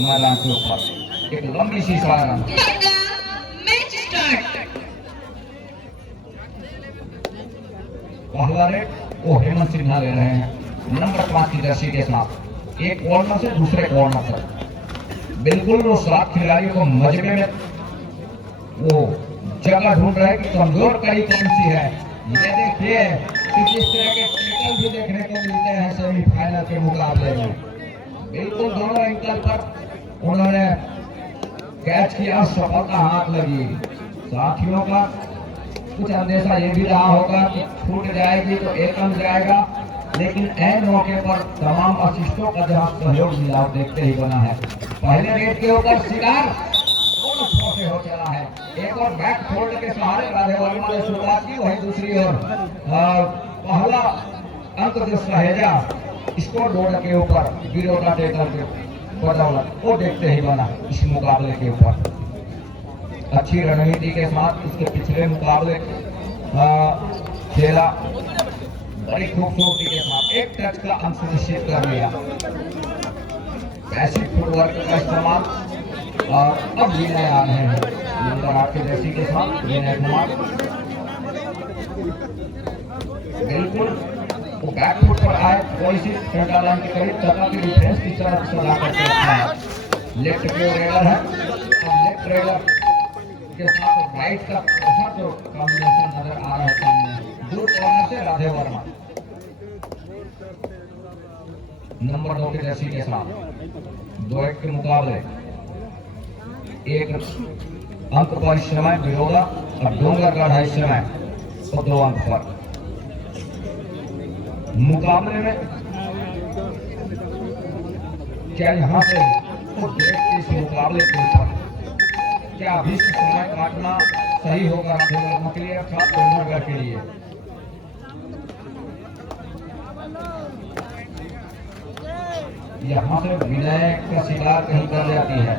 मैदान के ऊपर एक लंबी सी सारा मैच स्टार्ट। पहला रेड वो हेमंत सिन्हा ले रहे हैं नंबर 5 की जर्सी के साथ, एक कॉर्नर से दूसरे कॉर्नर तक। बिल्कुल वो 7 खिलाड़ियों को मजबे में वो जगह ढूंढ रहे हैं कि कमजोर कड़ी कौन सी है। ये देखिए कि किस तरह के टैकल भी देखने को मिलते हैं सेमीफाइनल के मुकाबले में। बिल्कुल दोनों एंकल पर उन्होंने कैच किया, सफलता हाथ लगी। साथियों का कुछ अंदेशा ये भी रहा होगा कि छूट जाएगी तो एक रन जाएगा, लेकिन ऐन मौके पर तमाम असिस्टों का जहां सहयोग मिला देखते ही बना है। पहले रेड के ऊपर शिकार छोटे हो चला है, एक और बैक फोल्ड के सहारे राधे वर्मा ने शुरुआत की, वही दूसरी ओर पहला अंक जो सहेजा स्कोर बोर्ड के ऊपर विरोधा टेकर के बदौलत वो देखते ही बना इस मुकाबले के ऊपर। अच्छी रणनीति के साथ उसके पिछले मुकाबले खेला, बड़ी खूबसूरती के साथ एक टच का अंक सुनिश्चित कर लिया। पैसिव फुटवर्क का इस्तेमाल और अब विनय आ रहे हैं नंबर 8 के जर्सी के साथ विनय कुमार। बिल्कुल वो बैक फुट पर आए, थोड़ी सी सेंटर लाइन के करीब तथा की डिफेंस की तरफ सजा करके रखा है। लेफ्ट के रेडर है और लेफ्ट रेडर के साथ राइट का बहुत जो कॉम्बिनेशन नजर आ रहा है सामने दूर कॉर्नर से राधे वर्मा नंबर 2 के जर्सी के साथ 2-1 के मुकाबले। एक अंक पर इस समय विरोधा और डोंगरगढ़ है इस समय और 2 अंक पर मुकाबले में। क्या यहाँ से इस मुकाबले के ऊपर क्या अभी समय काटना सही होगा राधे वर्मा के लिए अर्थात डोंगरगढ़ के लिए? यहाँ से विनय का शिकार कहीं कर जाती है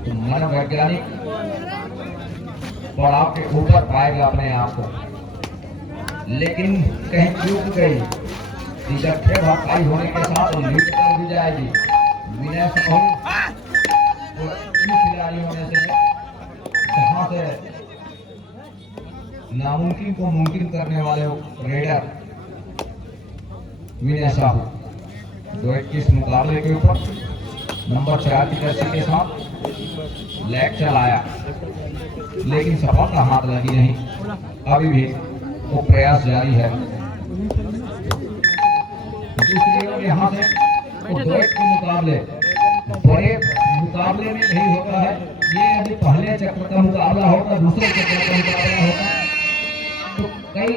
तो मनोवैज्ञानिक पड़ाव के ऊपर पाएगा अपने आप को, लेकिन कहीं चूक गई इकट्ठे भरपाई होने के साथ लीड कर भी जाएगी। विनय साहू इन खिलाड़ियों में से जहां से नामुमकिन को मुमकिन करने वाले रेडर विनय साहू 2-21 मुकाबले के ऊपर नंबर 4 की जर्सी के साथ लेग चलाया, लेकिन सफलता हाथ लगी नहीं। अभी भी वो प्रयास जारी है। दूसरी ओर यहाँ से वो 2-1 के मुकाबले बड़े मुकाबले में नहीं होता है। ये यदि पहले चक्र का मुकाबला होता, दूसरे चक्र का मुकाबला होता तो कई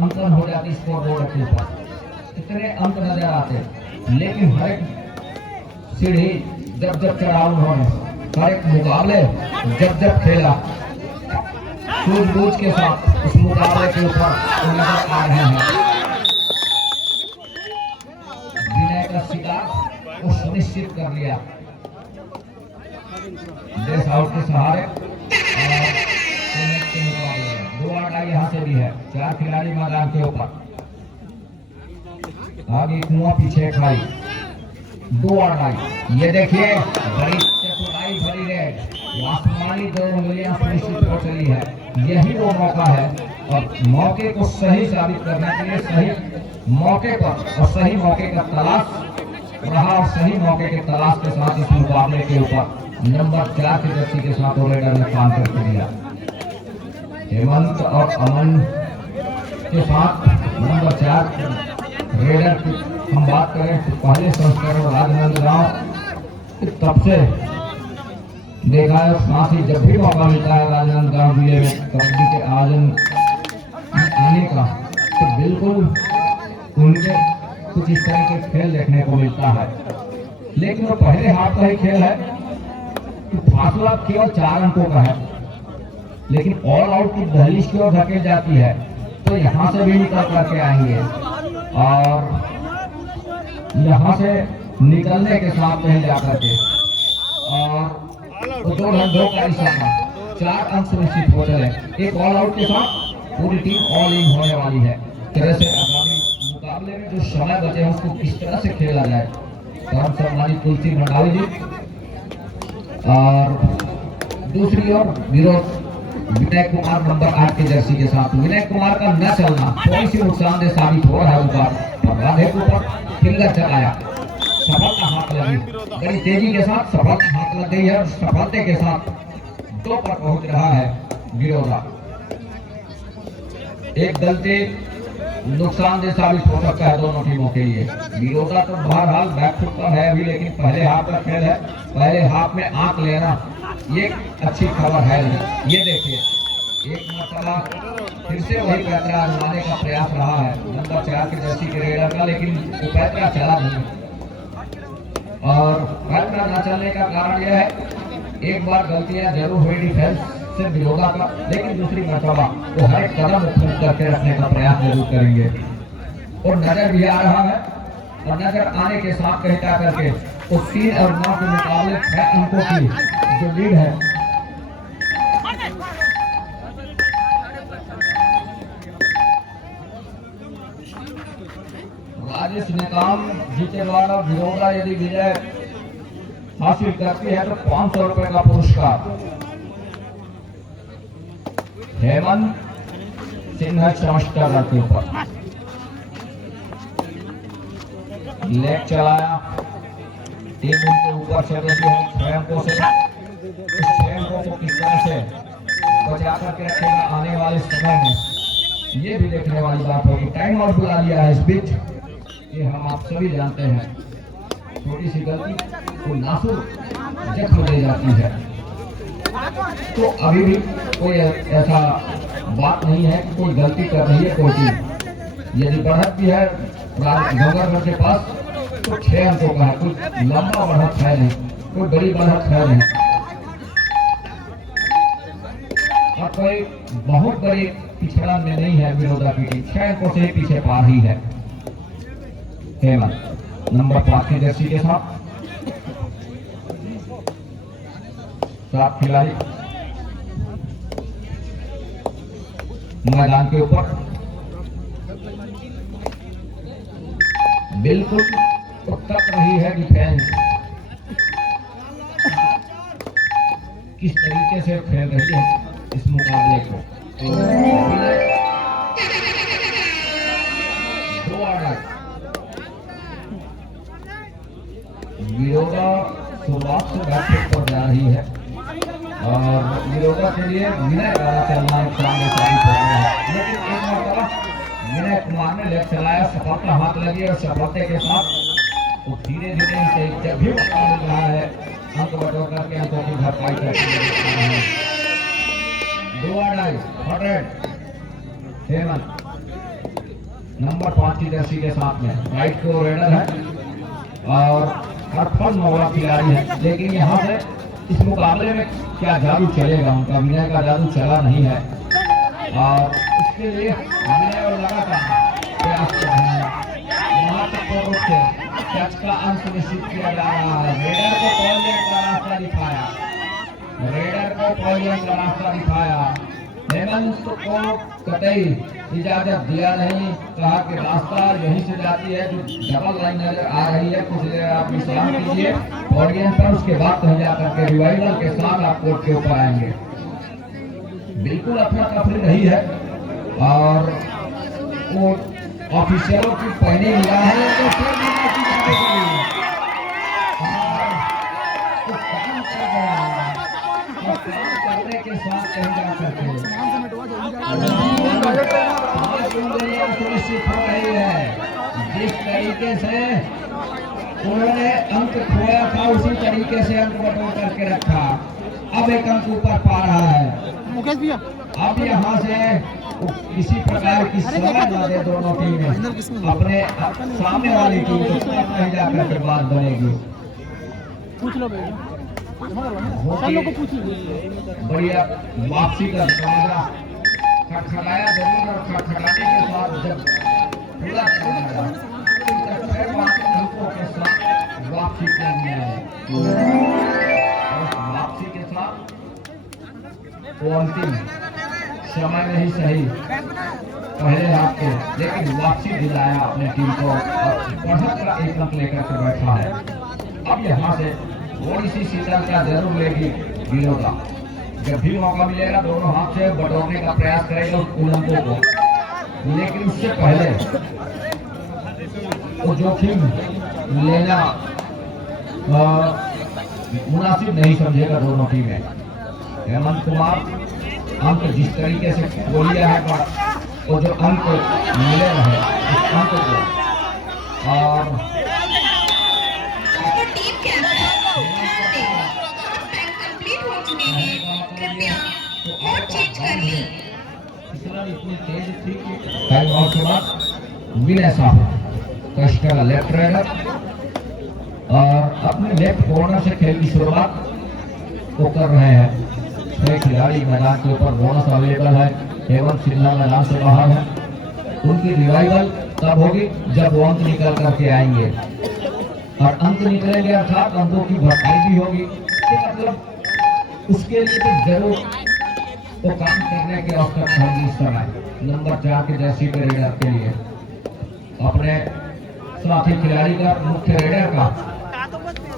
अंकन हो जाती स्कोर बोर्ड के ऊपर, इतने अंक नजर आते। लेकिन हर एक सीढ़ी जब जब चढ़ा उन्होंने, हर एक मुकाबले जब जब खेला सूझबूझ के साथ उस मुकाबले के ऊपर नजर आ रहे हैं। विनय का शिकार वो सुनिश्चित कर लिया बेस आउट के सहारे। के मुकाबले 2 आटा यहाँ से भी है, 4 खिलाड़ी मैदान के ऊपर, आगे कुआं पीछे खाई 2 आटा। ये देखिए बड़ी चतुराई भरी रेड, आसमानी 2 उंगलियां सुनिश्चित हो चली है। यही वो मौका है और मौके को सही साबित करने के लिए सही मौके पर और सही मौके का तलाश रहा और सही मौके के तलाश के साथ इस मुकाबले के ऊपर नंबर 4 की जर्सी के साथ रेडर ने काम करके दिया। हेमंत और अमन के साथ नंबर 4 रेडर की हम बात करें तो पहले संस्करण राजनांदगांव तब से देखा है, साथ ही जब भी मौका मिलता है राजनांदगांव जिले में कबड्डी के आयोजन आने का तो बिल्कुल उनके कुछ इस तरह के खेल देखने को मिलता है। लेकिन वो पहले हाथ का ही खेल है कि फासला केवल 4 अंकों का है, लेकिन ऑल आउट की दहलीज की ओर धकेल जाती है तो यहाँ से भी निकल करके आएंगे और यहाँ से निकलने के साथ कहीं जाकर के और 2 रन का इशारा 4 अंक सुनिश्चित हो चले। एक ऑल आउट के साथ पूरी टीम ऑल इन होने वाली है। तरह से आगामी मुकाबले में जो समय बचे हैं उसको किस तरह से खेला जाए परम सम्मानित तुलसी मंडावी जी, और दूसरी ओर विरोध विनय कुमार नंबर 8 की जर्सी के साथ। विनय कुमार का न चलना थोड़ी सी नुकसानदेह साबित हो रहा है ऊपर, राधे के ऊपर फिंगर चलाया, सफलता हाथ लगी, बड़ी तेजी के साथ सफलता हाथ लग गई है और सफलता के साथ 2 पर पहुंच रहा है विरोधा। एक गलती नुकसानदेह साबित हो सकता है दोनों टीमों के लिए। विरोधा तो बहरहाल बैकफुट पर है अभी, लेकिन पहले हाफ का खेल है, पहले हाफ में आंक लेना ये अच्छी खबर है नहीं। ये देखिए एक मरतबा फिर से वही पैतरा आजमाने का प्रयास रहा है नंबर 4 की जर्सी के रेडर का, लेकिन वो पैतरा चला नहीं। और पैतरा न चलने का कारण यह है, एक बार गलतियां जरूर हुई डिफेंस से विरोधा का, लेकिन दूसरी मरतबा वो हर एक कदम उठूंग करके रखने का प्रयास जरूर करेंगे। और नजर भी आ रहा है, और नजर आने के साथ कहता करके वो 3 और 9 के मुकाबले 6 अंकों की जो लीड है राजेश नेकाम जीते द्वारा विरोधा यदि विजय हासिल करती है तो 500 रुपए का पुरस्कार हेमंत सिन्हा चमत्कार के ऊपर। लेग चलाया, टीम उनके ऊपर चल रही है 6 अंकों से। इस 6 अंकों को किस तरह से बचा करके रखेगा आने वाले समय में, ये भी देखने वाली बात होगी। टाइम आउट बुला लिया है इस बीच, ये हम आप सभी जानते हैं छोटी सी गलती को नासुर जख्म दे जाती है। तो अभी भी कोई ऐसा बात नहीं है कि कोई गलती कर रही है कोई टीम। यदि बढ़त भी है गंगागढ़ के पास तो 6 अंकों का है, कोई लंबा बढ़त है नहीं, कोई बड़ी बढ़त है नहीं, और कोई बहुत बड़ी पिछड़ा में नहीं है विरोधा की टीम। 6 अंकों से ही पीछे पा रही है हेमंत नंबर 5 की जर्सी के साथ। 7 खिलाड़ी मैदान के ऊपर बिल्कुल तक रही है डिफेंस, किस तरीके से खेल रही है इस मुकाबले को। 2 आउट विरोधा शुरुआत से बैकफुट पर जा रही है, और विरोधा के लिए विनय द्वारा चलना नुकसान साबित हो रहा है। लेकिन एक मरतबा विनय कुमार ने लेग चलाया, सफलता हाथ लगी, और सफलता के साथ वो धीरे धीरे से जब भी मौका मिल रहा है अंक बटोर करके अंकों की भरपाई करते हैं। 2 आउट हेमंत नंबर 5 की जर्सी के साथ में। राइट को रेडर है और हरफल नौवा खिलाड़ी है, लेकिन यहाँ से इस मुकाबले में क्या जादू चलेगा, उनका विनय का जादू चला नहीं है, और इसके लिए विनय और लगातार प्रयास कर रहे हैं। महत्वपूर्ण रूप से कैच का अंश निश्चित किया जा रहा है। रेडर को पॉइंट का रास्ता दिखाया, रेडर को पॉइंट का रास्ता दिखाया। हेमंत को कतई इजाजत दिया नहीं, कहा कि रास्ता यहीं से जाती है, जो डबल लाइन नजर आ रही है कुछ देर आप विश्राम कीजिए ऑडियंस पर, उसके बाद कहीं जाकर के रिवाइवल के साथ आप कोर्ट के ऊपर आएंगे। बिल्कुल अपना तफरी रही है, और वो ऑफिसरों की पहनी निगाह है तो फिर काम कर रहा है, और काम करने के साथ कहीं जा करके सुनिश्चित हो रही है। जिस तरीके से उन्होंने अंक खोया था उसी तरीके से अंक बटोर करके रखा, अब एक अंक ऊपर पा रहा है। मुकेश भैया अब यहाँ से किसी प्रकार की समय न दे दोनों टीमें अपने सामने वाली टीम को कहीं जाकर के बात बनेगी। पूछ लो बढ़िया वापसी का दरवाजा खटखटाया जरूर, और खटखटाने के बाद जब पूरा के साथ वापसी करनी है, वापसी के साथ वो अंतिम समय नहीं सही पहले हाथ के, लेकिन वापसी दिलाया अपने टीम को, और बढ़त का 1 अंक लेकर के बैठा है। अब यहाँ से थोड़ी सी शीतलता जरूर लेगी विनोदा। जब भी मौका मिलेगा दोनों हाथ से बटोरने का प्रयास करेगा उस उलंबों को, लेकिन उससे पहले वो जोखिम लेना मुनासिब नहीं समझेगा दोनों टीमें। हेमंत कुमार अंक जिस तरीके से बोलिया है वो जो अंक मिले रहे उस अंक को, और टीम कैप्टन कंप्लीट हो चुके हैं, कृपया कोड चेंज कर लें। इतनी तेज थी कि टाइम आउट के बाद विनय साहब कस्टर लेफ्ट राइडर और अपने लेफ्ट कॉर्नर से खेल की शुरुआत वो कर रहे हैं। छह खिलाड़ी मैदान के ऊपर बोनस अवेलेबल है। हेमंत सिन्हा मैदान से बाहर है। उनकी रिवाइवल तब होगी जब वो अंक निकल करके आएंगे, और अंक निकलेंगे अर्थात अंकों की भरपाई भी होगी। मतलब उसके लिए तो जरूर वो काम करने की आवश्यकता होगी। इस समय नंबर 4 के जर्सी पे रेडर के लिए अपने साथी खिलाड़ी का मुख्य रेडर का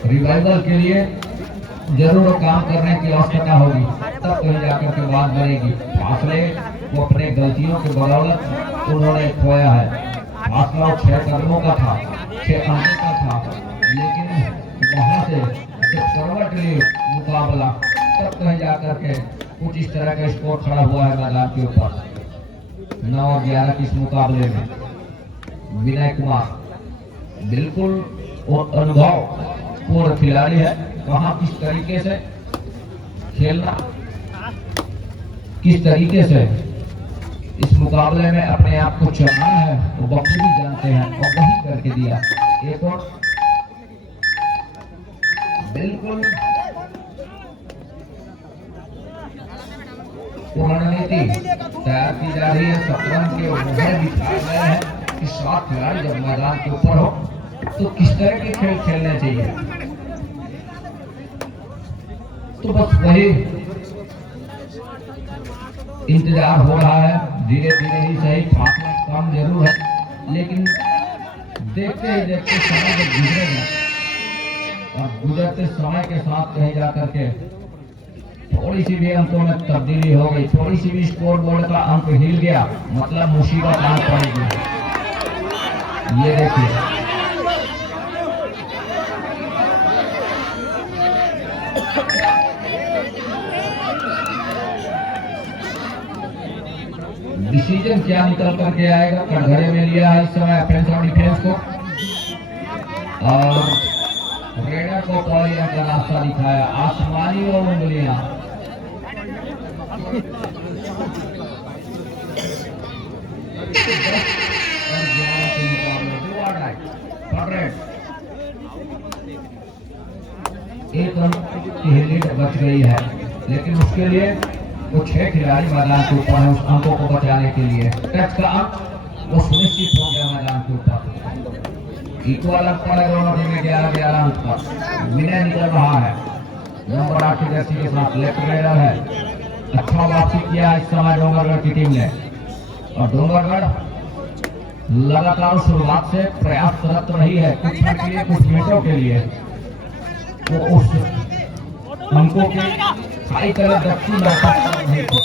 रिवाइवल के लिए जरूर काम करने की आवश्यकता होगी, तब कहीं जाकर के बात बनेगी। फासले वो अपने गलतियों के बदौलत उन्होंने खोया है। फासला 6 कदमों का था, 6 अंकों का था, लेकिन वहां से जब फॉरवर्ड लिए मुकाबला तब कहीं जाकर के कुछ इस तरह का स्कोर खड़ा हुआ है मैदान के ऊपर। 9 और 11 के इस मुकाबले में विनय कुमार बिल्कुल अनुभव पूर्ण खिलाड़ी है। वहां किस तरीके से खेलना, किस तरीके से इस मुकाबले में अपने आप को चलाना है वो बखूबी जानते हैं, और वही करके दिया। एक और बिल्कुल रणनीति तैयार की जा रही है। शतरंज के मोहर बिछाए गए हैं कि 7 खिलाड़ी जब मैदान के ऊपर हो तो किस तरह के खेल खेलने चाहिए। तो बस वही इंतजार हो रहा है। धीरे धीरे ही सही, फासला कम जरूर है, लेकिन देखते ही देखते समय जब गुजरेगा और गुजरते समय के साथ कहीं जाकर के थोड़ी सी भी अंकों में तब्दीली हो गई, थोड़ी सी भी स्कोर बोर्ड का अंक हिल गया, मतलब मुसीबत आ पड़ेगी। ये देखिए डिसीजन क्या निकल करके आएगा। कटघरे में लिया है इस समय ऑफेंस और डिफेंस को, और रेडर को पॉलिया का रास्ता दिखाया, आसमानी और उंगलियां। एक अंक की लीड बच गई है, लेकिन उसके लिए वो 6 खिलाड़ी मैदान के ऊपर है। उस अंकों को बचाने के लिए टच का अंक वो सुनिश्चित हो गया मैदान के ऊपर। इक्वल अंक पड़े दोनों टीमें 11-11 अंक पर। विनय निकल रहा है नंबर 8 की जर्सी के साथ, लेफ्ट रेडर है। अच्छा वापसी किया इस समय डोंगरगढ़ की टीम ने, और डोंगरगढ़ लगातार शुरुआत से प्रयासरत रही है कुछ के लिए, कुछ मिनटों के लिए वो उस अंकों के सारी तरह दक्षिण नहीं थी,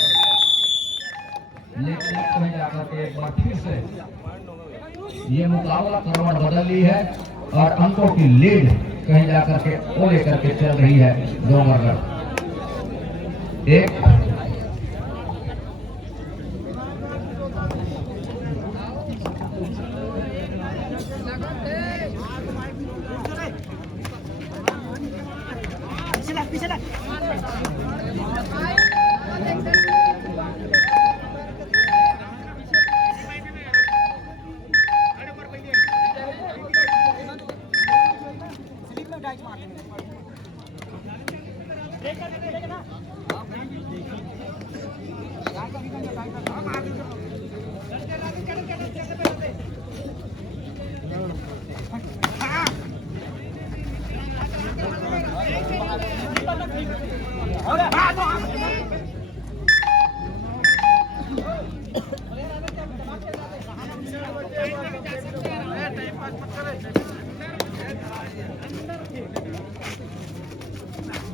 लेकिन कहीं जाकर के एक बार फिर से ये मुकाबला करवट बदल ली है, और अंकों की लीड कहीं जाकर के वो लेकर के चल रही है डोंगरगढ़। एक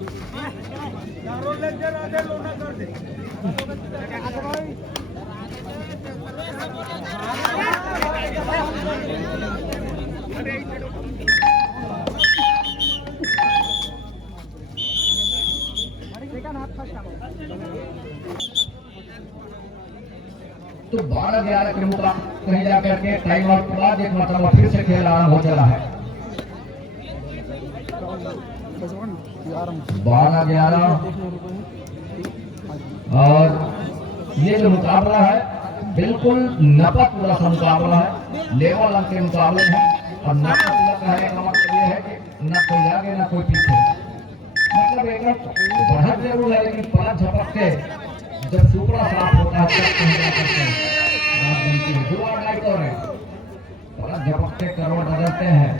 तो 12-11 के मुकाबले कहीं जाकर के टाइम आउट के बाद एक मरतबा फिर से खेल आरंभ हो चला है। 12-11 और ये जो मुकाबला है बिल्कुल नपत पूरा सा मुकाबला है, लेवल अंक के मुकाबले हैं और नपत पूरा कहने का मतलब ये है कि न कोई आगे न कोई पीछे, मतलब एकदम बढ़त जरूर है लेकिन पलक झपक के जब सुपड़ा साफ होता है तब कहीं जा करके बात बनती है। 2 और लाइट और है, पलक झपकते करवट बदलते हैं,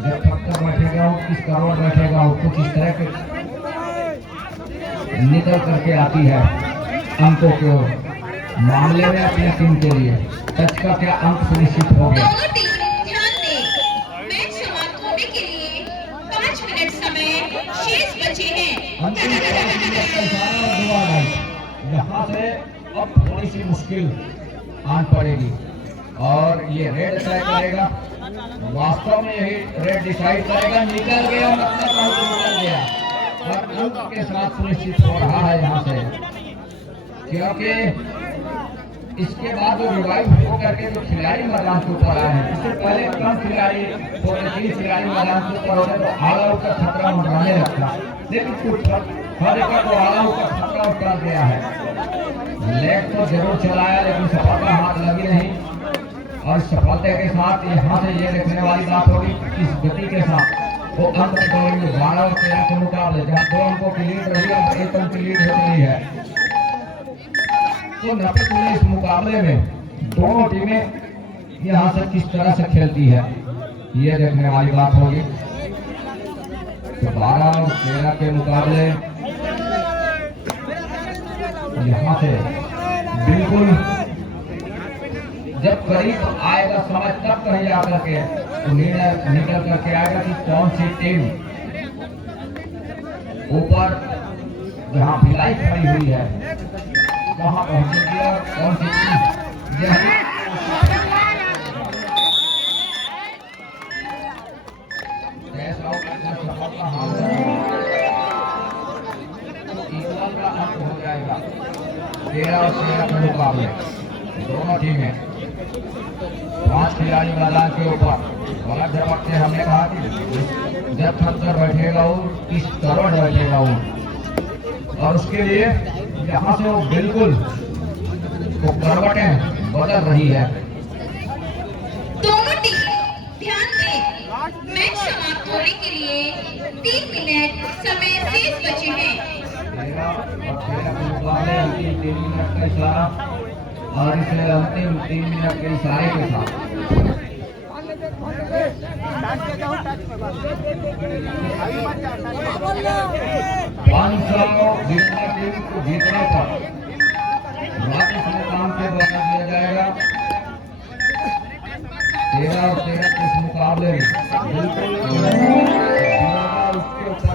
जब पत्थर बैठेगा वो किस करवट बैठेगा वो कुछ इस तरह के निकल करके आती है अंकों के मामले में अपनी टीम के लिए टच का क्या अंक सुनिश्चित हो गया। दोनों टीम ध्यान दें, मैच समाप्त होने के लिए 5 मिनट समय शेष बचे हैं। अंतिम 5 मिनट का इशारा और 2 और लाइट। यहाँ से अब थोड़ी सी मुश्किल आन पड़ेगी और ये रेड तय करेगा, वास्तव में यही रेड डिसाइड करेगा। निकल गया मतलब बहुत निकल गया और अंक के साथ सुनिश्चित हो रहा है यहाँ से, क्योंकि इसके बाद जो रिवाइव होकर के जो खिलाड़ी मैदान के ऊपर आए हैं, इससे पहले कम खिलाड़ी 3 खिलाड़ी मैदान के ऊपर होते तो ऑल आउट का खतरा मंडराने लगता, लेकिन कुछ हर एक को ऑल आउट का खतरा उतर गया है। लेग तो जरूर चलाया लेकिन सफलता हाथ लगी नहीं और सफलता के साथ यहाँ से ये देखने वाली बात होगी कि इस गति के साथ वो अंक दौड़ेंगे 12 और 13 के मुकाबले, जहाँ 2 अंकों की लीड रही है और 1 अंक की लीड हो रही है। तो 90 में इस मुकाबले में दोनों टीमें यहाँ से किस तरह से खेलती है ये देखने वाली बात होगी। तो 12 और 13 के मुकाबले यहाँ से बिल्कुल जब करीब आएगा समय तब कहीं जाकर के तो निर्णय निकल करके आएगा कि कौन सी टीम ऊपर जहाँ भिलाई खड़ी हुई है वहां पहुंचेगी और कौन सी टीम हो जाएगा। 13 और 13 के मुकाबले दोनों टीमें 5 खिलाड़ी मैदान के ऊपर पलक झपकते। हमने कहा कि जब थक बैठेगा वो किस तरह बैठेगा वो, और उसके लिए यहाँ से वो बिल्कुल वो करवटें बदल रही है। दोनों टीम ध्यान दें, मैच समाप्त होने के लिए 3 मिनट समय शेष बचे हैं। 13 और 13 के मुकाबले अंतिम 3 मिनट का इशारा और इसे अंतिम 3 मिनट के इशारे के साथ 500 जितना टीम को जीतने पर वापस मुकाम पे बना दिया जाएगा। 13 और 13 के इस मुकाबले में बिल्कुल उसके ऊपर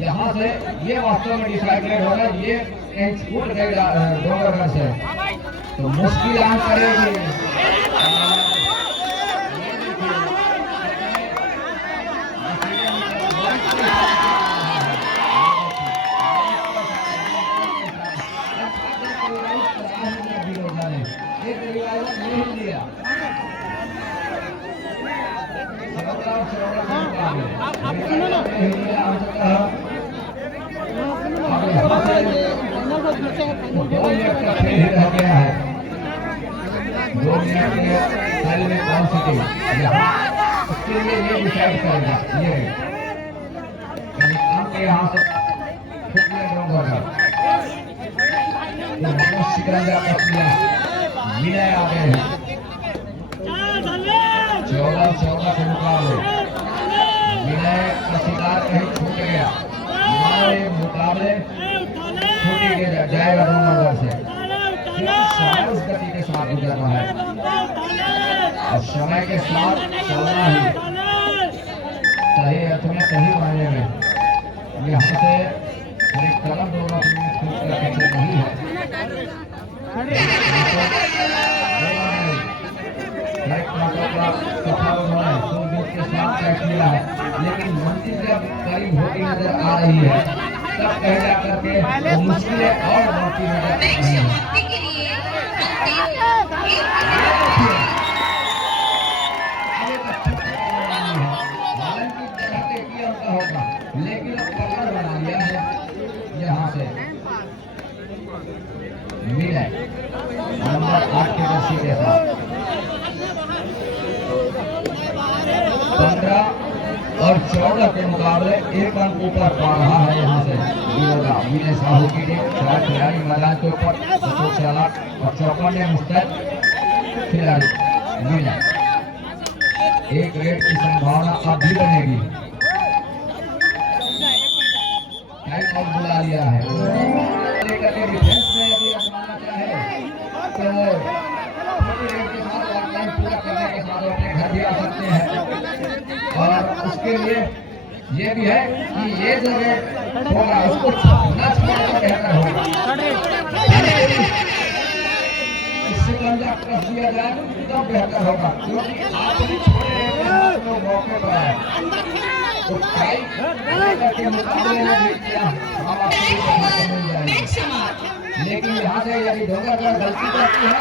यहाँ से ये वास्तव में डिसाइडेड होगा, ये कहीं छूट गएगा डोंगरगढ़ से तो मुश्किल आन करेगी। रह गया है 2 मिनट के खेल में कौन सी टीम यहाँ उसके लिए ये डिसाइड करेगा। ये यहाँ से शिकंजा विनय आ गए हैं 14 के मुकाबले विनय का शिकार कहीं छूट गया, मुकाबले छूट जाएगा डोंगरगढ़ से। समय उस गति के साथ गुजरना है और समय के साथ चलना ही यहाँ से एक कदम दोनों टीम छूट कर पीछे नहीं है। के साथ तय किया है, लेकिन मंजिल जब करीब होती नजर आ रही है तब पहला करके मुश्किलें और बढ़ती नजर आ रही है। समाप्ति के लिए हालांकि चढ़ाते की अंक होगा, लेकिन अब पकड़ बना लिया है यहाँ से विनय नंबर 8 के जर्सी के साथ 15 और 14 के मुकाबले एक अंक ऊपर पा रहा है यहाँ से विनय साहू की टीम। 4 खिलाड़ी मैदान के ऊपर, अशोक चालाक और चौकन्ने मुस्तैद खिलाड़ी विनय। एक रेड की संभावना अब भी बनेगी। टाइम आउट बुला लिया है। लेकर के डिफेंस में यदि अपनाना चाहे तो छोटी रेड के साथ ऑनलाइन पूरा करने के साथ अपने घर भी आ सकते हैं। और उसके लिए ये भी है कि ये जो रेड होगा उसको न छोड़ना बेहतर होगा। इससे कब्जा कर दिया जाए तब बेहतर होगा, क्योंकि आपने छोड़े रेड के साथ लोग मौके पर आए तो टाई के मुकाबले में भी क्या हम आपको देखने को मिल जाएंगे। लेकिन यहाँ से यदि डोंगरगढ़ गलती करती है